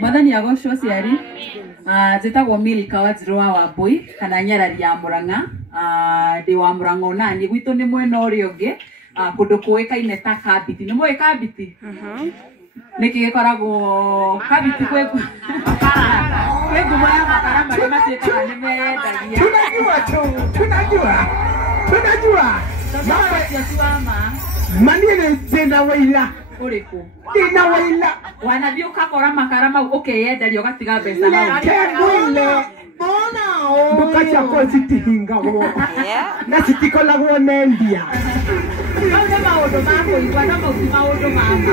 Mwathani agocwo ciari. Njĩtagwo Milka Wanjirũ wa Wambui kana Nyarari ya Mũrang'a. Ndĩ wa Mũrang'a onani gwitũ nĩ mwena ũrĩa ũngĩ. Kũndũ kũĩkaine ta Kabiti. Nĩ mũĩ Kabiti? Nĩkĩ gĩkoragwo Kabiti kwĩ ngumo ya makara marĩa matuĩkaga nĩ mendagia. Tunajua. Mani tena waila. Uriku. Tena waila. Wanathiĩ ũkakora makara mau ũkeyenderia ũgatiga mbeca hau. Kengwile. Ndukacha kwa sitihingawo. Na sitikolagwo nendia. Mau nĩ maũndũ ma kũigua na mau ti maũndũ mama.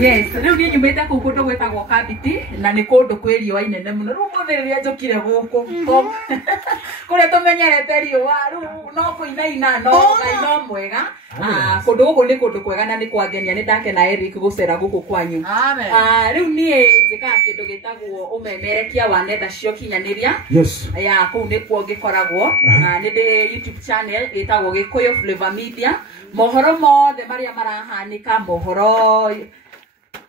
Yes, rĩu niĩ nyumĩte kũu kũndũ gwĩtagwo Kabiti na nĩ kũndũ kwĩ riũa inene mũno. Rĩu mũthĩ rĩrĩa njũkire gũkũ kũrĩa tũmenyerete riũa rĩu no kũinaina no Ngai no mwega. Kũndũ gũkũ nĩ kũndũ kwega na nĩ kwangenia nĩ ndakena Eric gũcera gũkũ kwanyu. Rĩu niĩ njĩkaga kĩndũ gĩtagwo ũmemerekia wa nenda cia ũkinyanĩria. Yes. Ya kũu nĩkuo ngĩkoragwo. Nĩ ndĩ YouTube channel ĩtagwo Gĩkũyũ Flavor Media. Mohoro mothe marĩa marahanĩka mohoro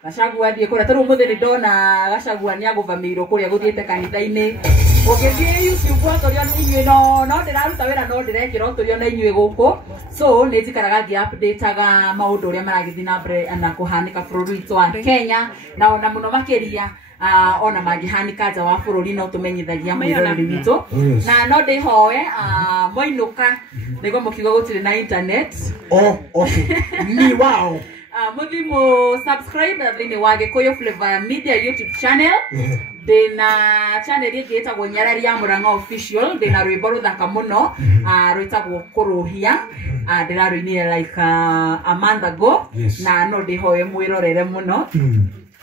Gachagua thiĩ kũrĩa tarũ mũthĩ ndona Gachagua nĩ agũvamĩirwo kũrĩa gũthiĩte kanitha-inĩ. Ũgĩthiĩ YouTube ũtũrio nĩ inyuĩ no ndĩraruta wĩra no ndĩrekĩra ũtũrio na inyuĩ gũkũ. So nĩ njikaraga ngĩ-update-aga maũndũ ũrĩa maragĩthiĩ na mbere na kũhanĩka bũrũri witũ wa Kenya na ona mũno makĩria ona mangĩhanĩka nja wa bũrũri no tũmenyithagia mwĩroreri witũ. Na no ndĩhoe mwainũka nĩguo mũkiuga gũtirĩ na internet. Okay. Ni wao. Mũthimũ subscribe thĩinĩ wa Gĩkũyũ Flavor Media YouTube channel. Ndĩna channel ĩngĩ ĩtagwo Nyarari ya Mũrang'a Official. Ndĩna rwĩmbo rũthaka mũno rwĩtagwo Kũrũhia. Ndĩrarũinire like a month ago. Na no ndĩhoe mwĩrorere mũno.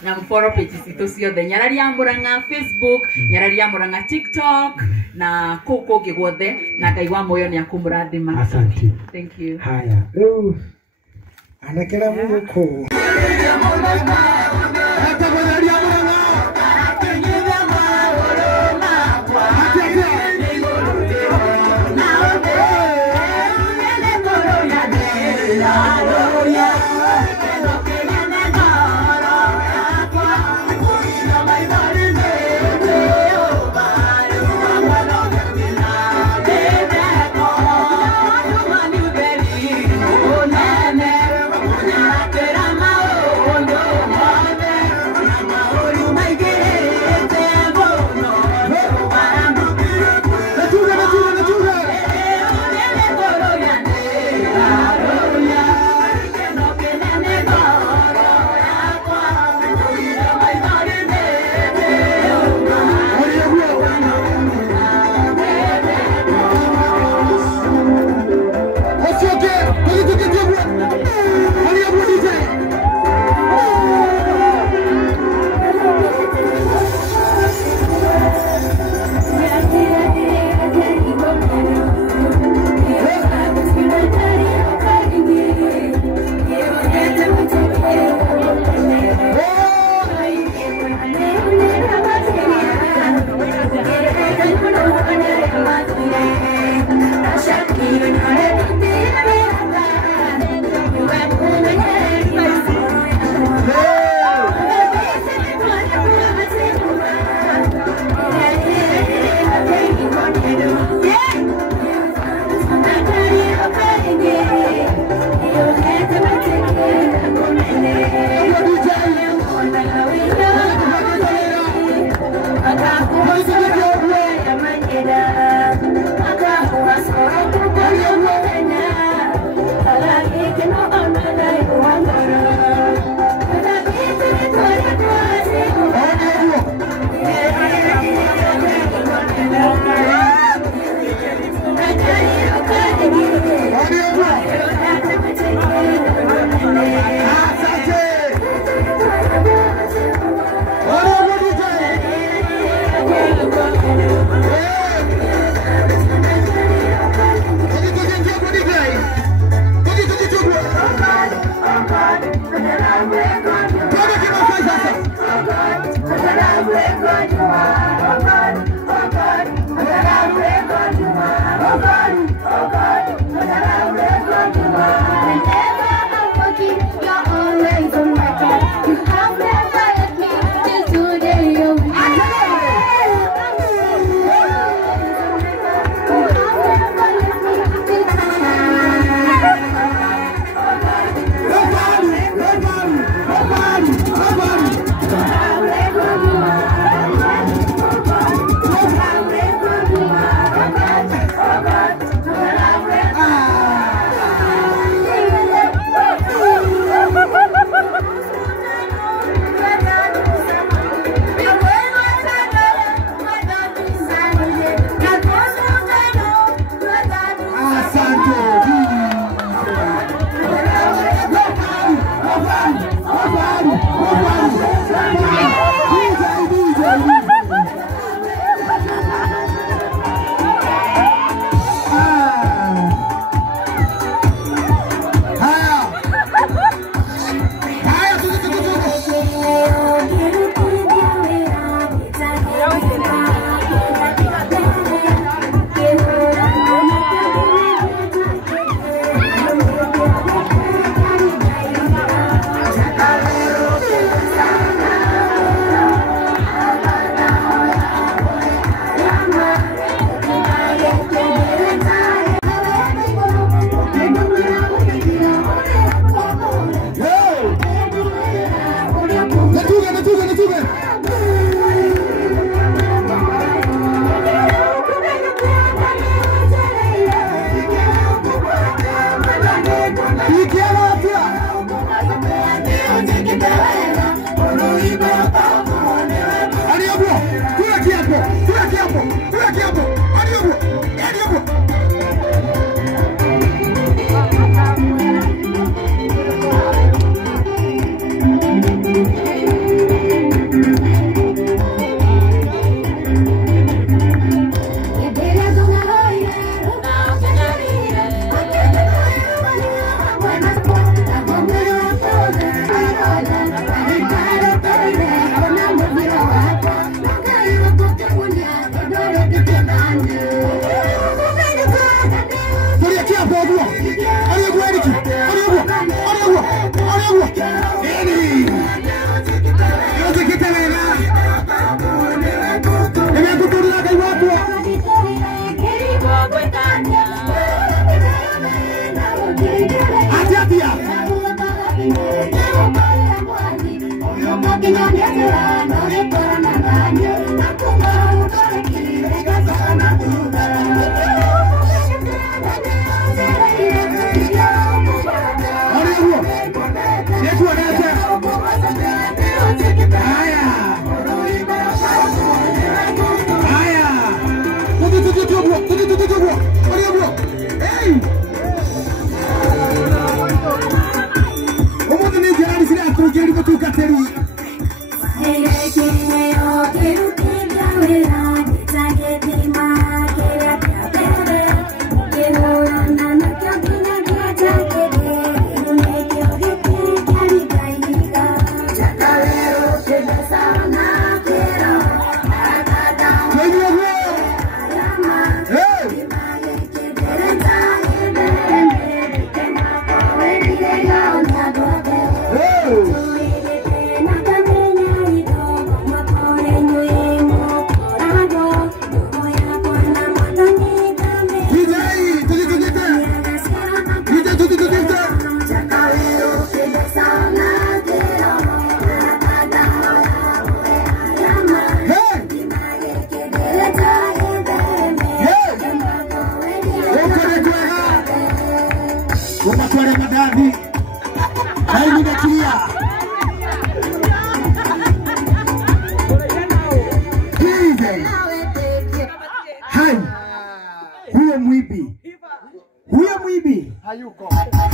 Na follow pages citũ ciothe Nyarari ya Mũrang'a Facebook, Nyarari ya Mũrang'a TikTok na kũu kũngĩ guothe na Ngai wa muoyo nĩ akũmũrathima. Asante. Thank you. Haya. Anakera muko.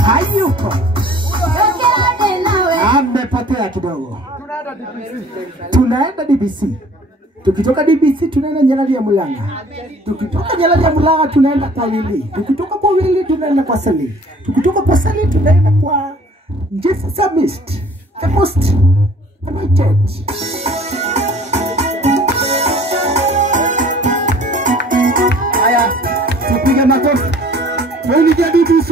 Hayuko. Amepotea kidogo. Tunaenda DBC. Tukitoka DBC tunaenda Nyalali ya Mulanga. Tukitoka Nyalali ya Mulanga tunaenda kwa Wili. Tukitoka kwa Wili tunaenda kwa Sali. Tukitoka kwa Sali tunaenda kwa Jesus Amist. The most anointed. Haya, tupige makofi. Wili ya DBC.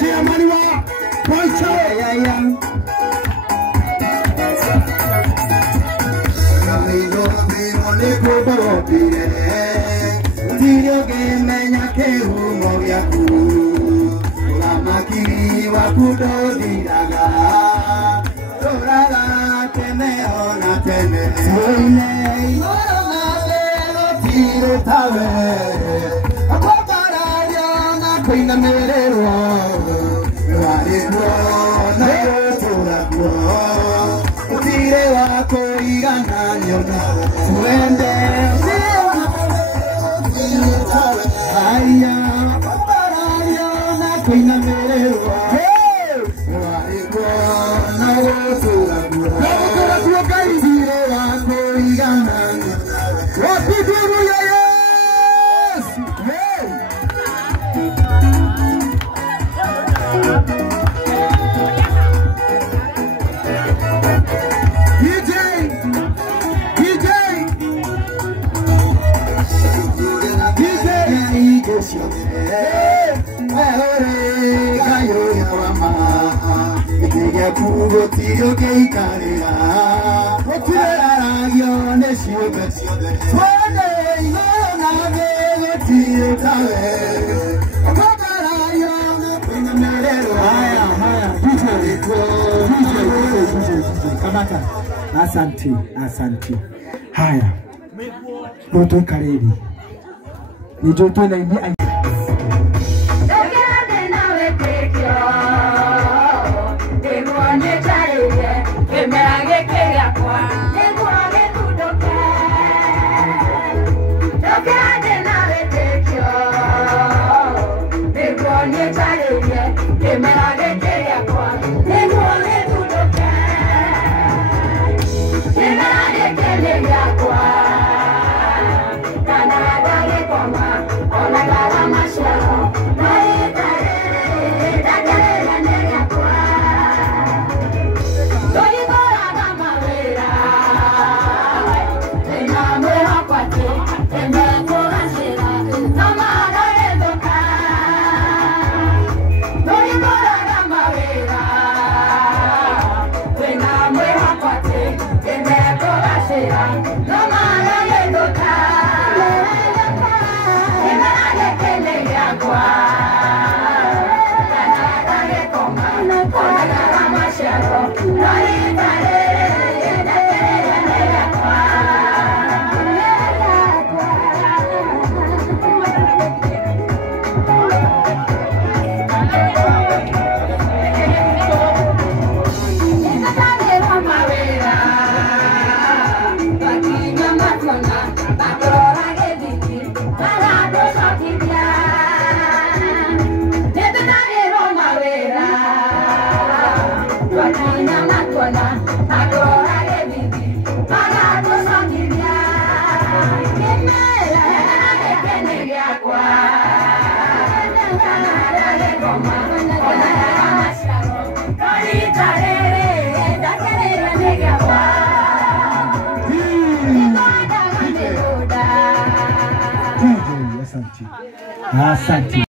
Chairman wa Poicho. Asante, asante. Haya. Ndoto karibu. Ni joto na ibi Hola, Asante.